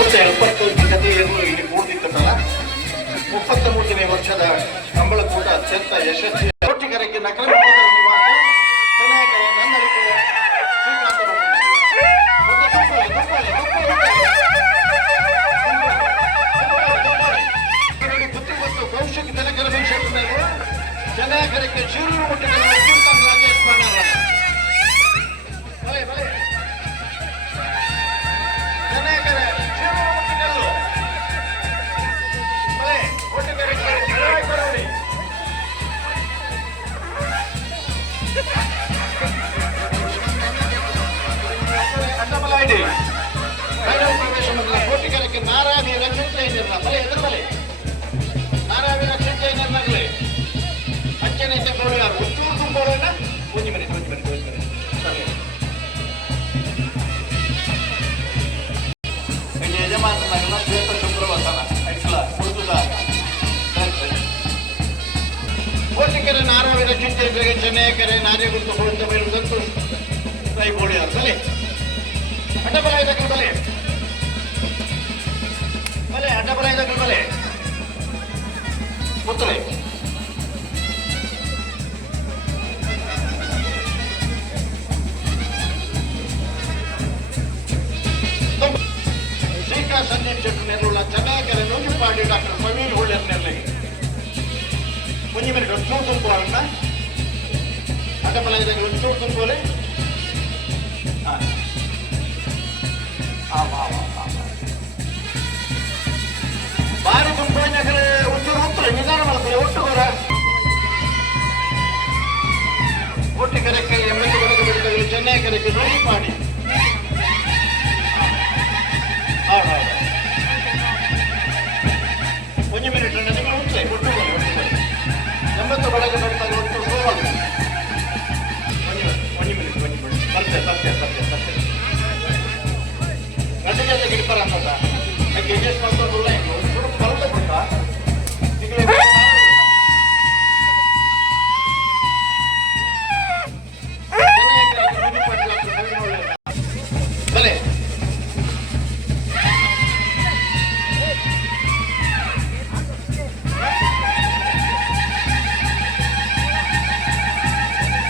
173 ಇಲ್ಲಿ ಕೂಡಿದ್ದಲ್ಲ 33ನೇ ವರ್ಷದ ಕಂಬಳಕೂಟ ಅತ್ಯಂತ ಯಶಸ್ವಿ ಕೋಟಿಗರಿಗೆ ನಕಲ ಕೌಶಿಕ್ ಜನಕರ ಚೆನ್ನಾಗರಕ್ಕೆ ಶಿರೂರು ಮುಟ್ಟಿನ ರಾಜೇಶ್ ಪಾಣರ ಕೋಟಿಗರಕ್ಕೆ ನಾರಾವಿ ರಕ್ಷಿಸೇನಿರಲ್ಲ ಬಲೆ ಎದುರು ಬಲೆ ನಾರಾವಿ ರಕ್ಷಿಸೇನಿರಲಾಗಲೇ ಅಚ್ಚನೆ ತಗೊಳ್ಳಿ ಯಾರು ಉತ್ತೂರು ತುಂಬೋಣ ಪೂಜೆ ಮನೆ ಯಜಮಾನನಾಗಲ್ಲ ಶ್ವೇತ ಶುಕ್ರವಾಸನ ಐಕ್ಲ ಉಳಿದುದ ಕೋಟಿಗೆರೆ ನಾರಾವಿ ರಕ್ಷಿಸೇಂದ್ರಿಗೆ ಚೆನ್ನೈಕೆರೆ ನಾರ್ಯಗುಟ್ಟು ಹೋದ ಮೇಲುದಂತೂ ಕೈ ಬೋಳಿಯಾರು ಬಲೆ ಅಡ್ಡಬಲ ಇದಕ್ಕೆ ಬಲೆ ಬಲೆ ಅಡ್ಡಬಲ ಇದಕ್ಕೆ ಬಲೆ ಮುತ್ತಲೆ ಶ್ರೀಕಾ ಸಂದೀಪ್ ಶೆಟ್ಟಿ ನೆರಳುಳ್ಳ ಚೆನ್ನಾಗೆರೆ ನೂಗಿಪಾಡಿ ಡಾಕ್ಟರ್ ಪ್ರವೀಣ್ ಹೋಳ್ಯರ್ ನೆರಳಿಗೆ ಮುಂಜಿ ಮೇಲೆ ಒಂಚೂರು ತುಂಬುವನ್ನ ಅಡ್ಡಬಲ ಇದಕ್ಕೆ ಒಂಚೂರು ತುಂಬುವಲೆ ಬಾರಿ ತುಂಬಾಕರೆ ಒಂಚೂರು ಹೋಗ್ತಾರೆ ನಿಧಾನ ಮಾಡ್ತಾರೆ ಒಟ್ಟುಗೋರ ಒಟ್ಟಿಗೆರೆಕ್ಕೆ ಎಮ್ಮೆಗೆ ಬೆಳಗ್ಗೆ ಬಿಡ್ತಾರೆ ಚೆನ್ನೈ ಕೆರೆಗೆ ನೋಡಿ ಮಾಡಿ